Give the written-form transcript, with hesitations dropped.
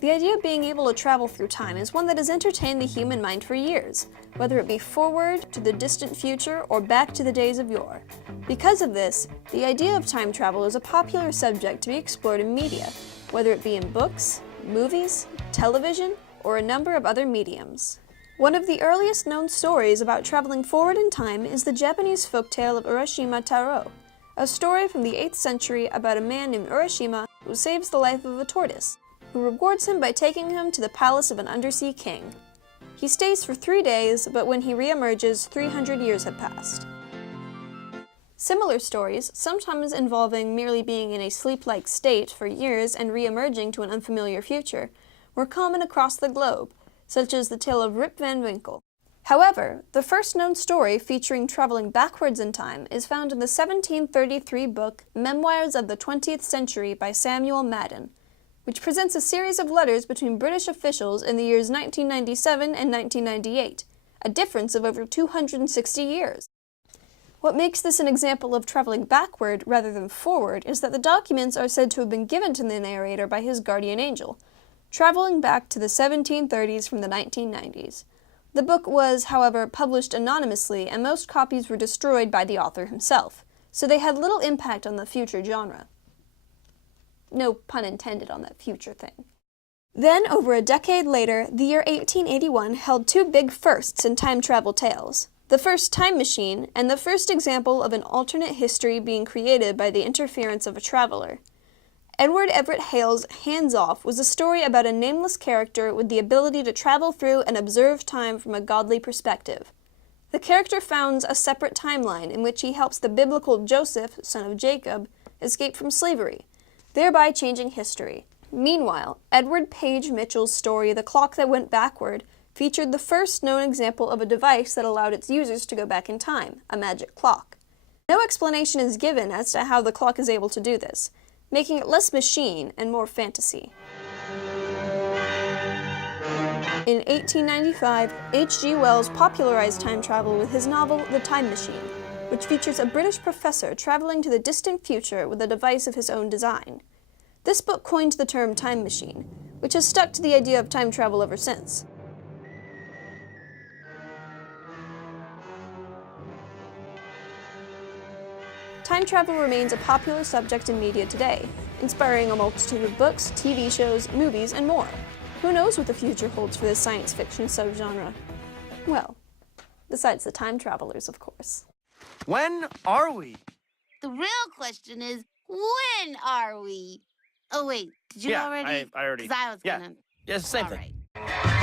The idea of being able to travel through time is one that has entertained the human mind for years, whether it be forward, to the distant future, or back to the days of yore. Because of this, the idea of time travel is a popular subject to be explored in media, whether it be in books, movies, television, or a number of other mediums. One of the earliest known stories about traveling forward in time is the Japanese folktale of Urashima Taro, a story from the 8th century about a man named Urashima who saves the life of a tortoise, who rewards him by taking him to the palace of an undersea king. He stays for 3 days, but when he re-emerges, 300 years have passed. Similar stories, sometimes involving merely being in a sleep-like state for years and re-emerging to an unfamiliar future, were common across the globe, such as the tale of Rip Van Winkle. However, the first known story featuring traveling backwards in time is found in the 1733 book Memoirs of the 20th Century by Samuel Madden, which presents a series of letters between British officials in the years 1997 and 1998, a difference of over 260 years. What makes this an example of traveling backward rather than forward is that the documents are said to have been given to the narrator by his guardian angel, traveling back to the 1730s from the 1990s. The book was, however, published anonymously, and most copies were destroyed by the author himself, so they had little impact on the future genre. No pun intended on that future thing. Then, over a decade later, the year 1881 held two big firsts in time travel tales. The first time machine, and the first example of an alternate history being created by the interference of a traveler. Edward Everett Hale's Hands Off was a story about a nameless character with the ability to travel through and observe time from a godly perspective. The character founds a separate timeline in which he helps the biblical Joseph, son of Jacob, escape from slavery, thereby changing history. Meanwhile, Edward Page Mitchell's story The Clock That Went Backward featured the first known example of a device that allowed its users to go back in time, a magic clock. No explanation is given as to how the clock is able to do this, making it less machine and more fantasy. In 1895, H.G. Wells popularized time travel with his novel The Time Machine, which features a British professor traveling to the distant future with a device of his own design. This book coined the term time machine, which has stuck to the idea of time travel ever since. Time travel remains a popular subject in media today, inspiring a multitude of books, TV shows, movies, and more. Who knows what the future holds for this science fiction subgenre? Well, besides the time travelers, of course. When are we? The real question is, when are we? Oh, wait, did you already? I already. 'Cause I was yeah. gonna... Yeah, it's the same All thing. right.